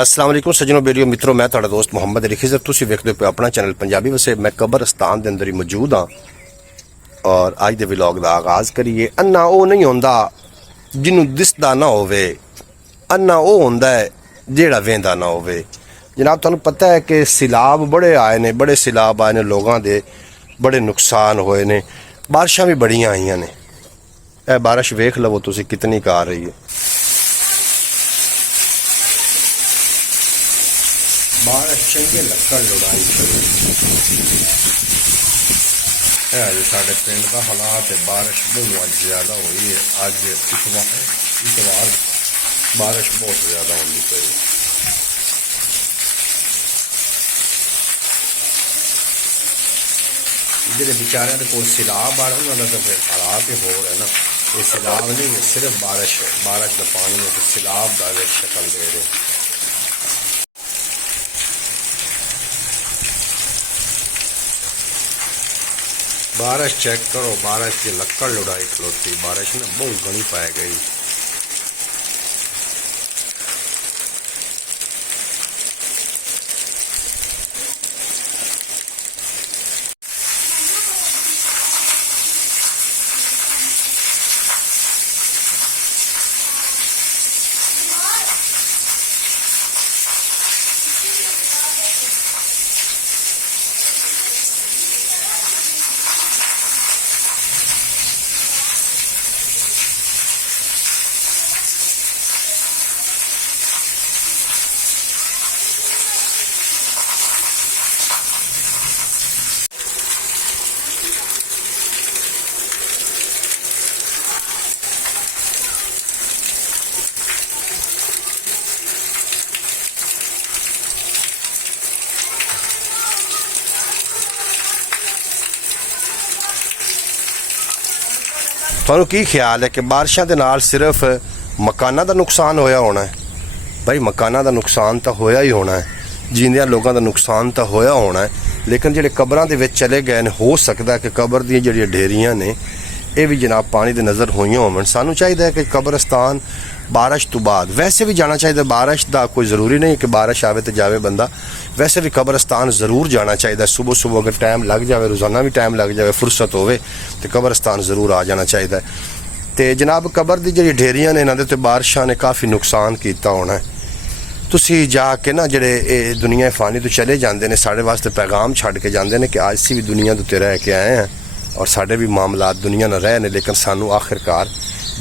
अस्सलाम वालेकुम सज्जनों बेलियो मित्रों, मैं तुहाडा दोस्त मुहम्मद अली खिजर। तुसीं वेखदे पे अपना चैनल पंजाबी। वैसे मैं कब्रस्तान दे अंदर ही मौजूद हाँ और अज दे व्लॉग दा आगाज़ करिए। अन्ना वो नहीं होंदा जिन्हों दिसदा ना होवे, अन्ना वो होंदा है जेड़ा वेंदा ना होवे। जनाब तुहानूं पता है कि सिलाब बड़े आए ने, बड़े सिलाब आए ने, लोगों दे बड़े नुकसान होए ने, बारिशां भी बड़ियां आईयां ने। यह बारिश वेख लवो तुसीं कितनी का आ रही है। बारिश चंगे लक्कड़ लुढ़ाई अज साढ़े पिंड का हालात है। बारिश बहुत ज्यादा हुई है। अज इतवार बारिश बहुत ज्यादा होनी पई। जेडे बेचारे को सिलाब आ रहा उन्होंने तो फिर हालात ही हो रहे ना। ये सिलाब नहीं है, सिर्फ बारिश है। बारिश का पानी है तो सिलाब का शक्ल दे रहे। बारिश चेक करो, बारिश की लक्कड़ लुढ़ाई खलोती। बारिश ने बहुत घनी पाई गई। ਤੁਹਾਨੂੰ ਕੀ ਖਿਆਲ ਹੈ ਕਿ ਬਾਰਿਸ਼ਾਂ ਦੇ ਨਾਲ ਸਿਰਫ ਮਕਾਨਾਂ ਦਾ ਨੁਕਸਾਨ ਹੋਇਆ ਹੋਣਾ ਹੈ? ਭਾਈ ਮਕਾਨਾਂ ਦਾ ਨੁਕਸਾਨ ਤਾਂ ਹੋਇਆ ਹੀ ਹੋਣਾ ਹੈ, ਜੀਂਦਿਆਂ ਲੋਕਾਂ ਦਾ ਨੁਕਸਾਨ ਤਾਂ ਹੋਇਆ ਹੋਣਾ ਹੈ, ਲੇਕਿਨ ਜਿਹੜੇ ਕਬਰਾਂ ਦੇ ਵਿੱਚ ਚਲੇ ਗਏ ਨੇ, ਹੋ ਸਕਦਾ ਕਿ ਕਬਰ ਦੀਆਂ ਜਿਹੜੀਆਂ ਢੇਰੀਆਂ ਨੇ ਇਹ ਵੀ ਜਨਾਬ ਪਾਣੀ ਦੇ ਨਜ਼ਰ ਹੋਈਆਂ ਹੋਣ। ਸਾਨੂੰ ਚਾਹੀਦਾ ਹੈ ਕਿ ਕਬਰਸਤਾਨ बारिश तो बाद वैसे भी जाना चाहिए। बारिश का कोई ज़रूरी नहीं कि बारिश आवे तो जावे बंदा, वैसे भी कब्रस्तान ज़रूर जाना चाहिए। सुबह सुबह अगर टाइम लग जाए, रोज़ाना भी टाइम लग जाए, फुर्सत होवे तो कब्रस्तान ज़रूर आ जाना चाहिए। तो जनाब कबर की जी ढेरियां ने, इन्होंने तो बारिशा ने काफ़ी नुकसान किया होना है। तुसी जाके ना जेडे दुनिया फानी तो चले जाते हैं, साढ़े वास्ते पैगाम छड़ के जाते हैं कि असी भी दुनिया तो रह के आए हैं और साढ़े भी मामलात दुनिया न रहे ने, लेकिन सानू आखिरकार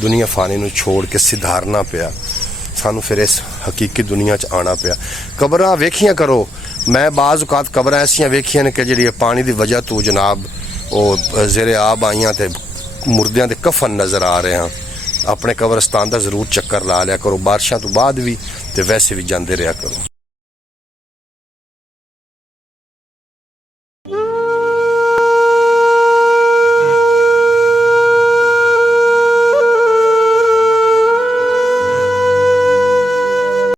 दुनिया फानी नू छोड़ के सिधारना पिया। सानू फिर इस हकीकी दुनिया च आना पिया। कबरां वेखियां करो। मैं बाज़ औकात कबरां ऐसियां वेखियां ने कि जिहड़ी पानी की वजह तो जनाब वो ज़ेरे आब आईयां ते मुर्दियां दे कफन नज़र आ रहे हैं। अपने कब्रस्तान का जरूर चक्कर ला लिया करो, बारिशां तो बाद भी ते वैसे भी जाते रहा करो।